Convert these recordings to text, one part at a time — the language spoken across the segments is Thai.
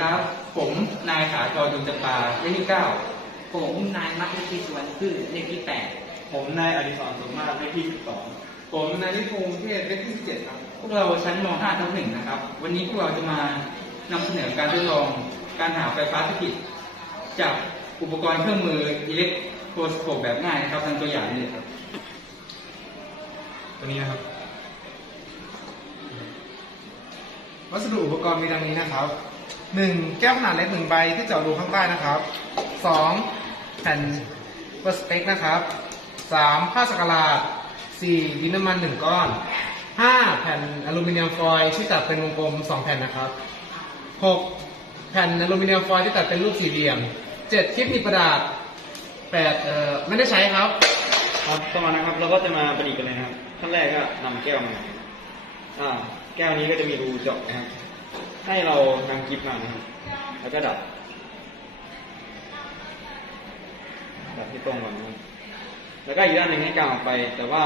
ครับ ผมนายขาจอดุลจำปาเลขที่เก้าผมนายมัคคุที่สวนพืชเลขที่แปดผมนายอดิศรสมมาตรเลขที่สิบสองผมนายนิพงษ์เทศเลขที่สิบเจ็ดครับ พวกเราชั้นม .5 ทับหนึ่งนะครับ วันนี้พวกเราจะมานำเสนอการทดลองการหาไฟฟ้าสถิตจากอุปกรณ์เครื่องมืออิเล็กโทรสโคปแบบง่ายนะครับทางตัวอย่างนี้เลยครับ ตัวนี้นะครับ วัสดุอุปกรณ์มีดังนี้นะครับ 1. แก้วขนาดเล็กหนึ่งใบที่เจาะรูข้างใต้นะครับ 2. แผ่นเปอร์สเปกนะครับ 3. ผ้าสกลาด 4. ดินน้ำมัน 1 ก้อน 5. แผ่นอลูมิเนียมฟอยล์ที่ตัดเป็นวงกลม 2 แผ่นนะครับ 6. แผ่นอลูมิเนียมฟอยล์ที่ตัดเป็นรูปสี่เหลี่ยม 7. คลิปหนีบกระดาษ 8. เอ่อไม่ได้ใช้ครับ ครับต่อมานะครับเราก็จะมาประดิษฐ์กันเลยนะครับขั้นแรกก็นำแก้วมาอ่าแก้วนี้ก็จะมีรูเจาะนะครับ ให้เรานำกิฟมานะครับแล้วก็ดับ ดับที่ตรงก่อนนะครับแล้วก็อีกด้านหนึ่งให้กางออกไป แต่ว่า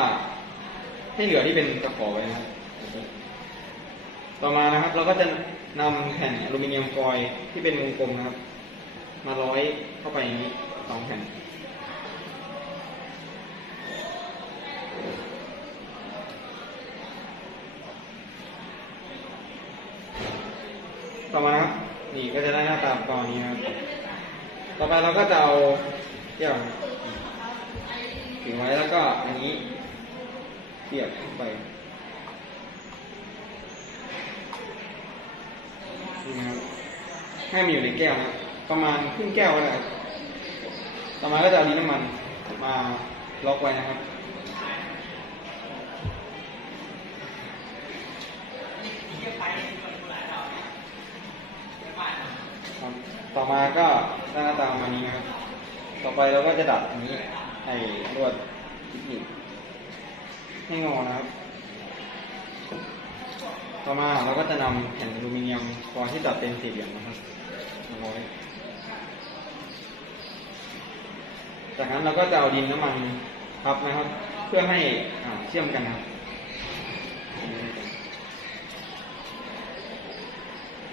ให้เหลือที่เป็นตะขอไว้นะครับ ต่อมานะครับ เราก็จะนำแผ่นอลูมิเนียมฟอยล์ที่เป็นวงกลมนะครับ มาร้อยเข้าไปอย่างนี้สองแผ่น ต่อมานะครับนี่ก็จะได้หน้าตาตอนนี้ครับ ต่อไปเราก็จะเอาเกี่ยวถึงไว้แล้วก็อันนี้เสียบเข้าไปนี่นะครับให้มันอยู่ในแก้วนะประมาณครึ่งแก้วก็ได้ครับต่อมาก็จะเอาดินน้ำมันมาล็อกไว้นะครับ อมาก็หน้าตาประมาณนี้นะครับ ต่อไปเราก็จะดัดอันนี้ไอ้ลวดนิคให้งอนะครับ ต่อมาเราก็จะนำแผ่นอลูมิเนียมฟอยที่ตัดเป็นสี่เหลี่ยมนะครับมาร้อยจากนั้นเราก็จะเอาดินน้ำมันทับนะครับ เพื่อให้เชื่อมกันนะครับ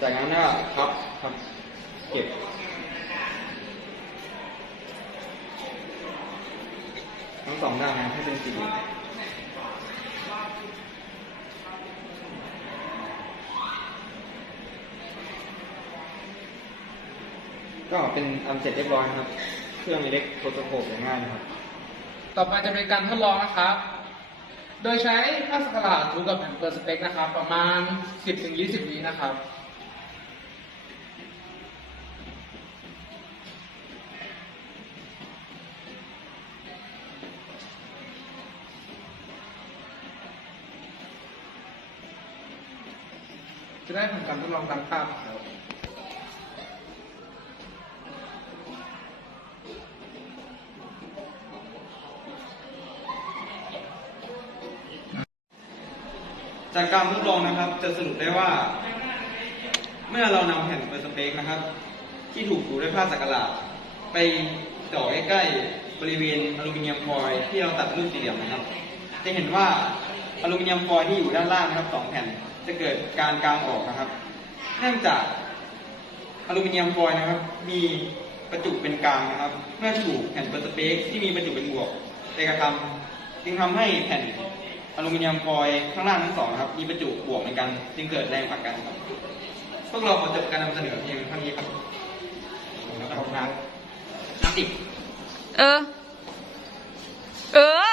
จากนั้นก็พับพับ เก็บทั้งสองด้านนะให้เป็นสีก็เป็นอันเสร็จเรียบร้อยครับ เครื่องเล็กโทรสโคปอย่างง่ายนะครับ ต่อไปจะเป็นการทดลองนะครับ โดยใช้ผ้าสกลาดถูกับแผ่นเปอร์สเปกนะครับ ประมาณ 10-20วินะครับ จะได้ผลการทดลองตามภาพครับจากการทดลองนะครับจะสรุปได้ว่า เมื่อเรานำแผ่นเปอร์สเปกนะครับ ที่ถูกถูด้วยผ้าสักหลาดไปเจ่อใกล้ๆบริเวณอลูมิเนียมฟอยล์ที่เราตัดรูปสี่เหลี่ยมนะครับ จะเห็นว่าอลูมิเนียมฟอยล์ที่อยู่ด้านล่างนะครับสองแผ่น จะเกิดการกางออกนะครับ เนื่องจากอลูมิเนียมฟอยล์นะครับ มีประจุเป็นกลางนะครับ เมื่อถูกแผ่นเปอร์สเปกที่มีประจุเป็นบวกไปกระทำจึงทำให้แผ่นอลูมิเนียมฟอยล์ข้างล่างทั้งสองครับ มีประจุบวกเหมือนกัน จึงเกิดแรงผลักกันครับพวกเราขอจบการนำเสนอเพียงเท่านี้ครับขอบคุณครับน้ำติดเออ เออ